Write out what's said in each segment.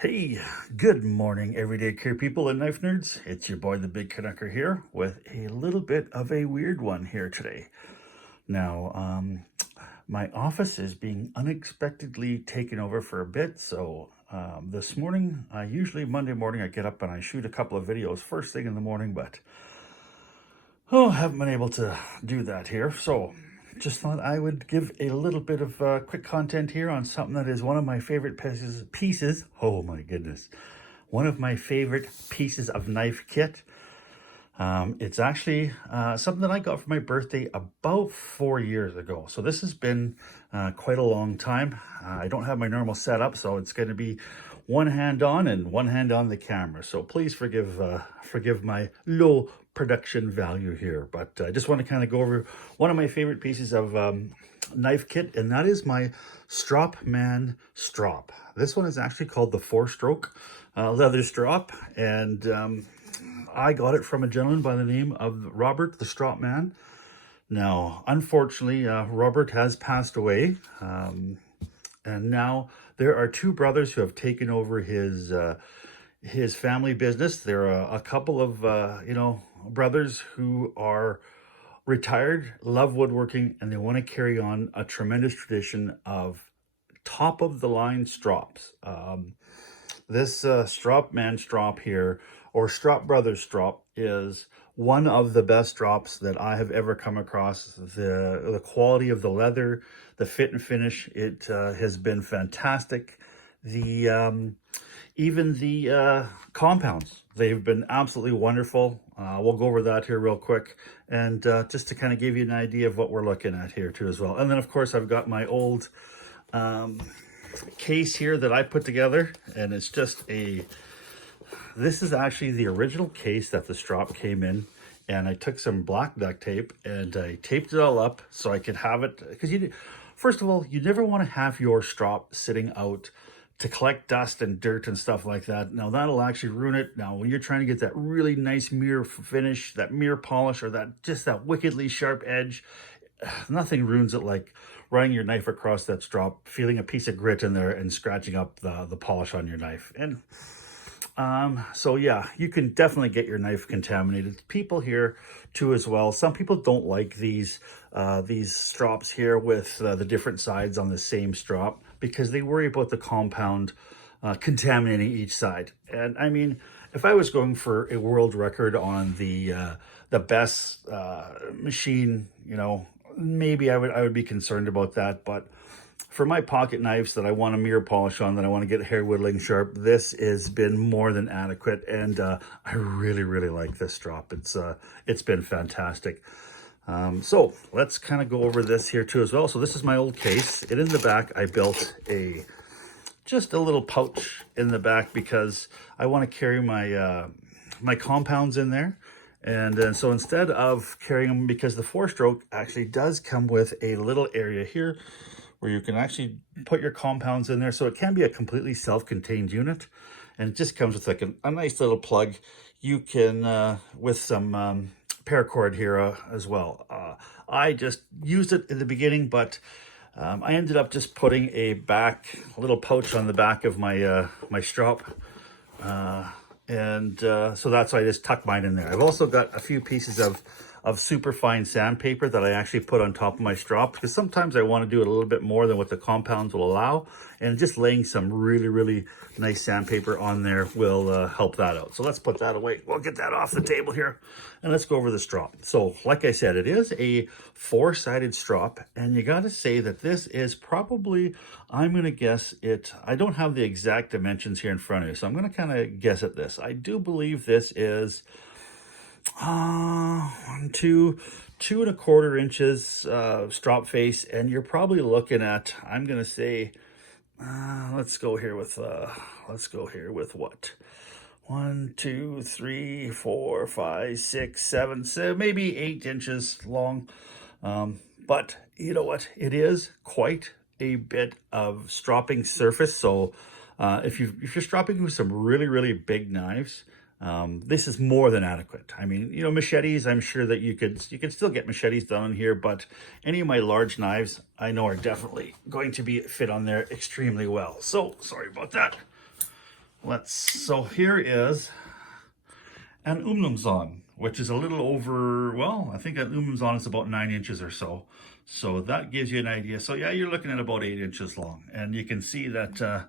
Hey, good morning, everyday care people and knife nerds. It's your boy, the Big Canucker here, with a little bit of a weird one here today. Now, my office is being unexpectedly taken over for a bit, so this morning, usually Monday morning, I get up and I shoot a couple of videos first thing in the morning, but haven't been able to do that here. So just thought I would give a little bit of quick content here on something that is one of my favorite pieces. Oh my goodness. One of my favorite pieces of knife kit. It's actually something that I got for my birthday about 4 years ago. So this has been quite a long time. I don't have my normal setup, so it's going to be one hand on and one hand on the camera. So please forgive my low production value here. But I just want to kind of go over one of my favorite pieces of knife kit, and that is my Strop Strop. This one is actually called the 4-Stroke leather strop, and I got it from a gentleman by the name of Robert the Strop Man. Now, unfortunately, Robert has passed away, and now there are two brothers who have taken over his family business. There are a couple of brothers who are retired, love woodworking, and they want to carry on a tremendous tradition of top of the line strops. This Strop strop here, or Strop Brothers strop, is one of the best strops that I have ever come across. The quality of the leather, the fit and finish, it has been fantastic. The even the compounds, they've been absolutely wonderful. We'll go over that here real quick, and just to kind of give you an idea of what we're looking at here too as well. And then of course I've got my old case here that I put together, and it's just this is actually the original case that the strop came in, and I took some black duct tape and I taped it all up so I could have it, because first of all, you never want to have your strop sitting out to collect dust and dirt and stuff like that. Now that'll actually ruin it. Now when you're trying to get that really nice mirror finish, that mirror polish, or that wickedly sharp edge, nothing ruins it like running your knife across that strop, feeling a piece of grit in there and scratching up the polish on your knife. And so yeah, you can definitely get your knife contaminated. People here too as well. Some people don't like these strops here with the different sides on the same strop, because they worry about the compound contaminating each side. And I mean, if I was going for a world record on the best machine, maybe I would be concerned about that. But for my pocket knives that I want to mirror polish on, that I want to get hair whittling sharp, this has been more than adequate, and I really, really like this strop. It's been fantastic. So let's kind of go over this here too as well. So this is my old case, and in the back I built just a little pouch in the back, because I want to carry my my compounds in there. And so instead of carrying them, because the 4-Stroke actually does come with a little area here where you can actually put your compounds in there, so it can be a completely self-contained unit, and it just comes with like a nice little plug. You can with some paracord here as well. I just used it in the beginning, but I ended up just putting a little pouch on the back of my my strop, and so that's why I just tuck mine in there. I've also got a few pieces of super fine sandpaper that I actually put on top of my strop, because sometimes I want to do it a little bit more than what the compounds will allow, and just laying some really, really nice sandpaper on there will help that out. So let's put that away. We'll get that off the table here, and let's go over the strop. So like I said, it is a 4-sided strop, and you got to say that this is probably, I'm going to guess it, I don't have the exact dimensions here in front of you, so I'm going to kind of guess at this. I do believe this is 2.25 inches strop face, and you're probably looking at, I'm gonna say, let's go here with what, 1 2 3 4 5 6 7, so maybe 8 inches long. But you know what, it is quite a bit of stropping surface. So if you're stropping with some really, really big knives, this is more than adequate. I mean, machetes, I'm sure that you could still get machetes done on here, but any of my large knives I know are definitely going to be fit on there extremely well. So sorry about that. So here is an Umnumzon, which is a little over, well, I think an Umnumzon is about 9 inches or so. So that gives you an idea. So yeah, you're looking at about 8 inches long. And you can see that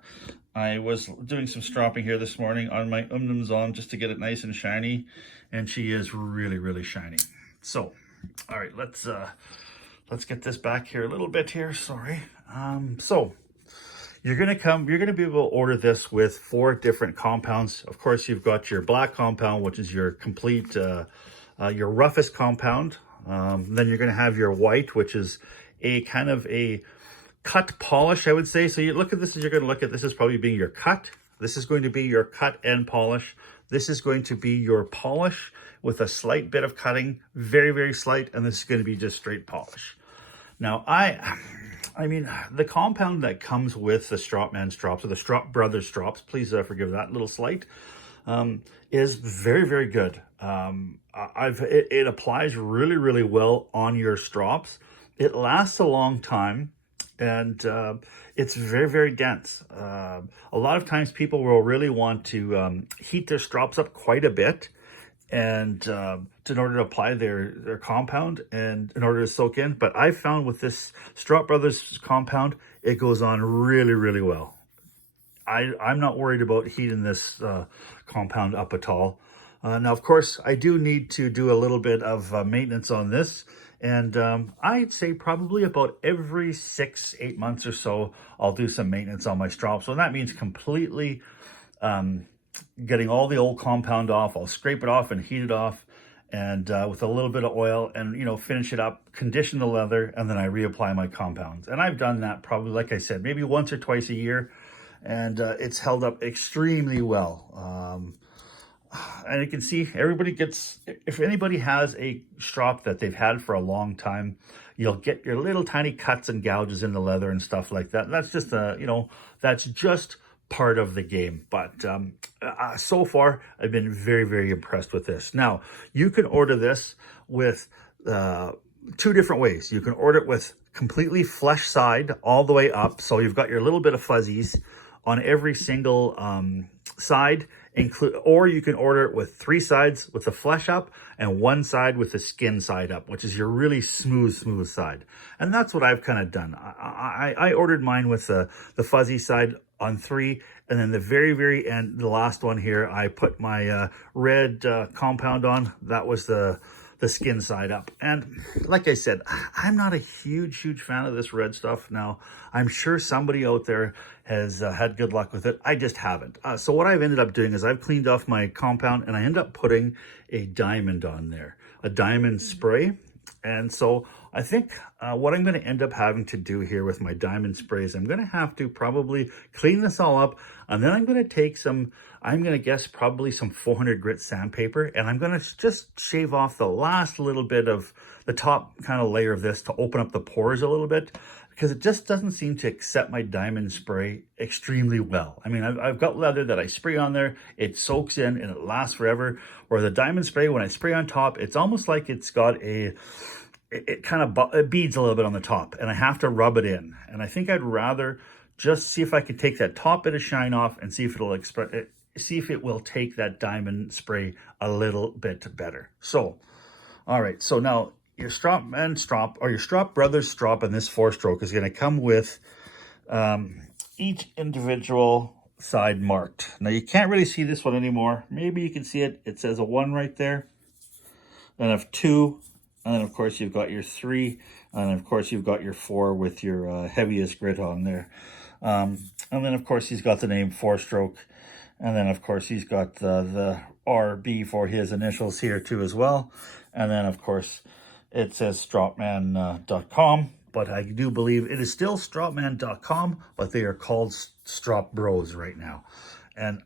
I was doing some stropping here this morning on my Umnumzon just to get it nice and shiny. And she is really, really shiny. So, all right, let's get this back here a little bit here, sorry. So you're gonna be able to order this with 4 different compounds. Of course, you've got your black compound, which is your complete, your roughest compound. Then you're gonna have your white, which is a kind of a cut polish, I would say. So you look at this, as you're gonna look at this as probably being your cut. This is going to be your cut and polish. This is going to be your polish with a slight bit of cutting, very, very slight, and this is gonna be just straight polish. Now, I mean, the compound that comes with the Stropman strops, or the Strop Brothers strops, please forgive that little slight, is very, very good. It applies really, really well on your strops. It lasts a long time, and it's very, very dense. A lot of times people will really want to heat their strops up quite a bit, and in order to apply their compound and in order to soak in. But I found with this Strop Brothers compound, it goes on really, really well. I'm not worried about heating this compound up at all. Now, of course, I do need to do a little bit of maintenance on this. And I'd say probably about every 6-8 months or so, I'll do some maintenance on my strops. So that means completely getting all the old compound off. I'll scrape it off and heat it off, and with a little bit of oil, and finish it up, condition the leather, and then I reapply my compounds. And I've done that probably, like I said, maybe once or twice a year, and it's held up extremely well. And you can see everybody gets, if anybody has a strop that they've had for a long time, you'll get your little tiny cuts and gouges in the leather and stuff like that. That's just that's just part of the game. But so far, I've been very, very impressed with this. Now, you can order this with 2 different ways. You can order it with completely flesh side all the way up. So you've got your little bit of fuzzies on every single side, or you can order it with 3 sides with the flesh up and 1 side with the skin side up, which is your really smooth side. And that's what I've kind of done. I ordered mine with the fuzzy side on 3, and then the very, very end, the last one here, I put my red compound on. That was the skin side up. And like I said, I'm not a huge fan of this red stuff. Now, I'm sure somebody out there has had good luck with it. I just haven't. So what I've ended up doing is I've cleaned off my compound, and I end up putting a diamond on there, a diamond spray. And so I think what I'm going to end up having to do here with my diamond spray is I'm going to have to probably clean this all up, and then I'm going to take some, I'm going to guess probably some 400 grit sandpaper, and I'm going to just shave off the last little bit of the top kind of layer of this to open up the pores a little bit, because it just doesn't seem to accept my diamond spray extremely well. I mean, I've got leather that I spray on there, it soaks in and it lasts forever. Or the diamond spray, when I spray on top, it's almost like it's got it beads a little bit on the top, and I have to rub it in. And I think I'd rather just see if I could take that top bit of shine off and see if it will take that diamond spray a little bit better. So, all right, so now your Stropman strop, or your Strop Brothers strop in this 4-stroke is going to come with each individual side marked. Now you can't really see this one anymore. Maybe you can see it. It says a 1 right there. Then of 2, and then of course you've got your 3, and of course you've got your 4 with your heaviest grit on there. And then of course he's got the name 4-stroke, and then of course he's got the RB for his initials here too as well. And then of course it says stropman.com, but I do believe it is still stropman.com, but they are called Strop Bros right now. And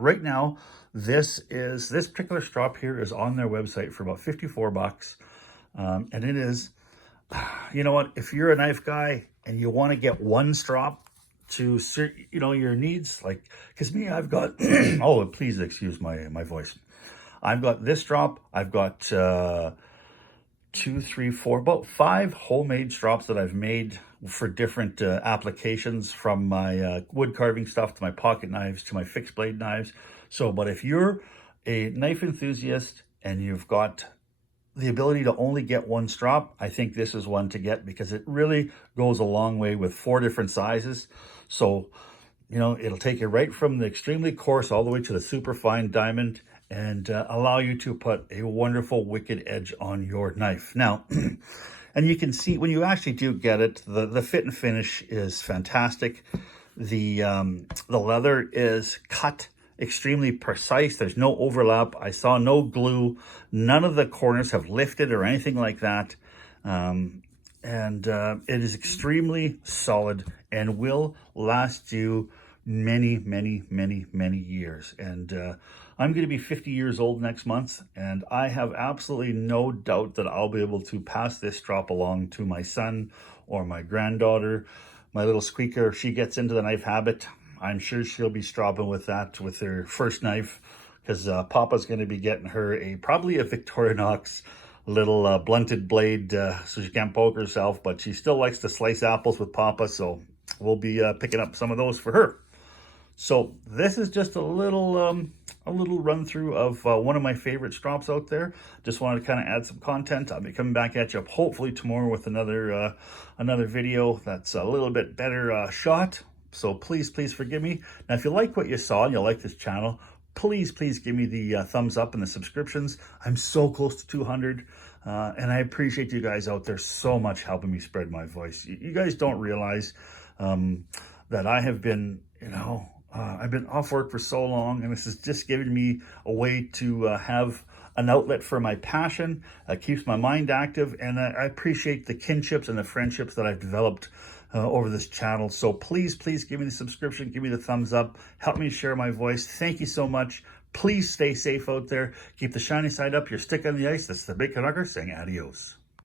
right now, this particular strop here is on their website for about 54 bucks. And it is, you know what, if you're a knife guy and you want to get one strop to suit, your needs, like, because me, I've got, oh, please excuse my voice. I've got this strop, I've got two, three, four, about 5 homemade strops that I've made for different applications, from my wood carving stuff to my pocket knives to my fixed blade knives. So, but if you're a knife enthusiast and you've got the ability to only get one strop, I think this is one to get, because it really goes a long way with 4 different sizes. So, you know, it'll take you right from the extremely coarse all the way to the super fine diamond, and allow you to put a wonderful wicked edge on your knife. Now, and you can see when you actually do get it, the fit and finish is fantastic. The leather is cut extremely precise. There's no overlap. I saw no glue. None of the corners have lifted or anything like that. It is extremely solid and will last you many, many, many, many years. And I'm going to be 50 years old next month, and I have absolutely no doubt that I'll be able to pass this strop along to my son or my granddaughter. My little squeaker, if she gets into the knife habit, I'm sure she'll be stropping with that with her first knife, because Papa's going to be getting her probably a Victorinox little blunted blade, so she can't poke herself, but she still likes to slice apples with Papa, so we'll be picking up some of those for her. So this is just a little run through of one of my favorite strops out there. Just wanted to kind of add some content. I'll be coming back at you hopefully tomorrow with another video that's a little bit better shot. So please forgive me. Now, if you like what you saw and you like this channel, please give me the thumbs up and the subscriptions. I'm so close to 200, and I appreciate you guys out there so much helping me spread my voice. You guys don't realize that I have been, I've been off work for so long, and this is just giving me a way to have an outlet for my passion. Keeps my mind active, and I appreciate the kinships and the friendships that I've developed over this channel. So please give me the subscription, give me the thumbs up, help me share my voice. Thank you so much. Please stay safe out there. Keep the shiny side up, your stick on the ice. This is the Big Canucker saying adios.